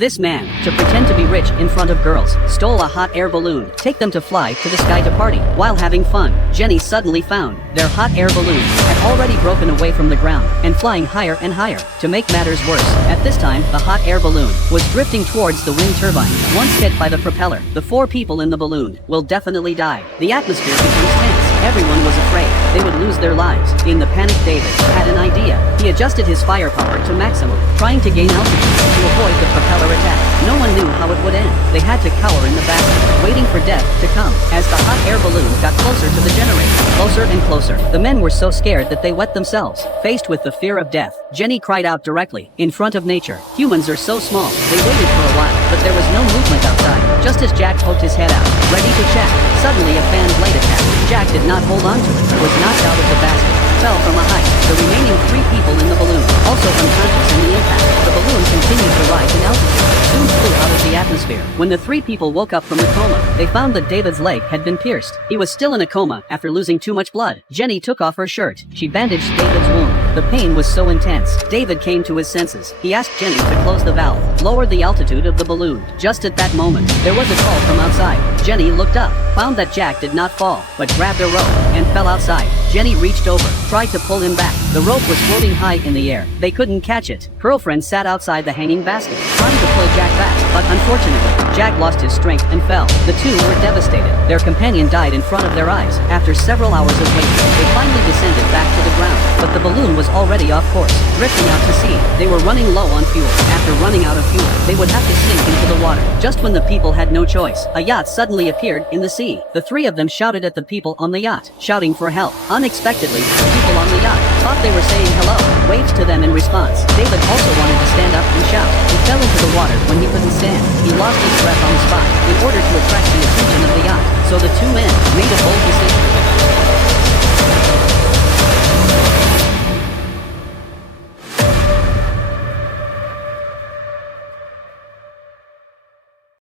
This man, to pretend to be rich in front of girls, stole a hot air balloon, take them to fly to the sky to party. While having fun, Jenny suddenly found their hot air balloon had already broken away from the ground and flying higher and higher. To make matters worse, at this time, the hot air balloon was drifting towards the wind turbine. Once hit by the propeller, the 4 people in the balloon will definitely die. The atmosphere becomes tense. Everyone was afraid they would lose their lives. In the panic, David had an idea. He adjusted his firepower to maximum, trying to gain altitude to avoid the propeller attack. No one knew how it would end. They had to cower in the basket, waiting for death to come. As the hot air balloon got closer to the generator, closer and closer, the men were so scared that they wet themselves. Faced with the fear of death, Jenny cried out directly in front of nature. Humans are so small. They waited for a while, but there was no movement outside. Just as Jack poked his head out, ready to check, suddenly a fan blade attacked. Jack did not hold on to it, was knocked out of the basket, fell from a height. The remaining 3 people in the balloon, also unconscious in the impact, the balloon continued to rise in altitude, soon flew out of the atmosphere. When the 3 people woke up from the coma, they found that David's leg had been pierced. He was still in a coma after losing too much blood. Jenny took off her shirt. She bandaged David's wound. The pain was so intense, David came to his senses. He asked Jenny to close the valve, lower the altitude of the balloon. Just at that moment, there was a call from outside. Jenny looked up, found that Jack did not fall, but grabbed a rope and fell outside. Jenny reached over, tried to pull him back. The rope was floating high in the air. They couldn't catch it. Girlfriend sat outside the hanging basket, trying to pull Jack back, but unfortunately, Jack lost his strength and fell. The 2 were devastated. Their companion died in front of their eyes. After several hours of waiting, they finally descended back to the ground, but the balloon was already off course, drifting out to sea. They were running low on fuel. After running out of fuel, they would have to sink into the water. Just when the people had no choice, a yacht suddenly appeared in the sea. The 3 of them shouted at the people on the yacht, shouting for help. Unexpectedly, the people on the yacht thought they were saying hello, waved to them in response. David also wanted to stand up and shout. He fell into the water when he couldn't stand. He lost his breath on the spot in order to attract the attention of the yacht. So the 2 men made a